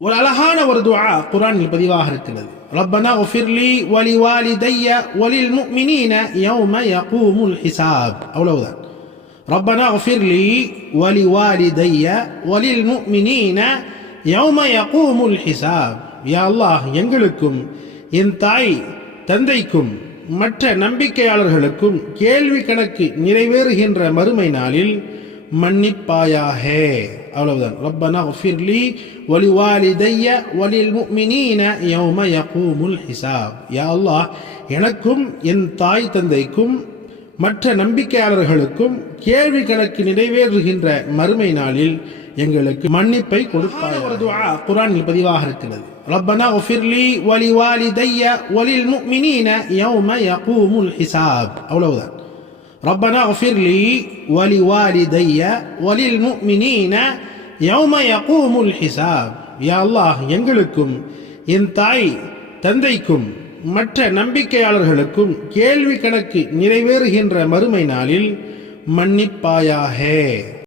ஒரு அழகான ஒரு துஆ குர்ஆனில் பதிவாக இருக்கிறது. ரப்பனா உஃபிர்லி வலிவாலிதைய வலில் முஃமினீன யௌம யகூமுல் ஹிசாப். அவ்வளவுதான். ரப்பனா உஃபிர்லி வலிவாலிதைய வலில் முஃமினீன யௌம யகூமுல் ஹிசாப். யா அல்லாஹ், எங்களுக்கும் என் தாய் தந்தைக்கும் மற்ற நம்பிக்கையாளர்களுக்கும் கேள்வி கணக்கு நிறைவேறுகின்ற மறுமை நாளில் மன்னிப்பாயாக. அவ்வளவுதான். ரப்பனா உஃபிர்லி வலிவாலிதைய வலில் முஃமினீன யௌம யகூமுல் ஹிசாப். யா அல்லாஹ், எனக்கும் என் தாய் தந்தைக்கும் மற்ற நம்பிக்கையாளர்களுக்கும் கேள்வி கணக்கு நிறைவேறுகின்ற மறுமை நாளில் எங்களுக்கு மன்னிப்பை கொடுப்பாய். ஒரு துஆ குர்ஆனில் பதிவாக இருக்கிறது. ரப்பனா உஃபிர்லி வலிவாலிதைய வலில் முஃமினீன யௌம யகூமுல் ஹிசாப். அவ்வளவுதான். ரப்பனா உஃபிர்லி வலிவாலிதைய வலில் முஃமினீன யௌம யகூமுல் ஹிசாப். யா அல்லாஹ், எங்களுக்கும் என் தாய் தந்தைக்கும் மற்ற நம்பிக்கையாளர்களுக்கும் கேள்வி கணக்கு நிறைவேறுகின்ற மறுமை நாளில் மன்னிப்பாயாக.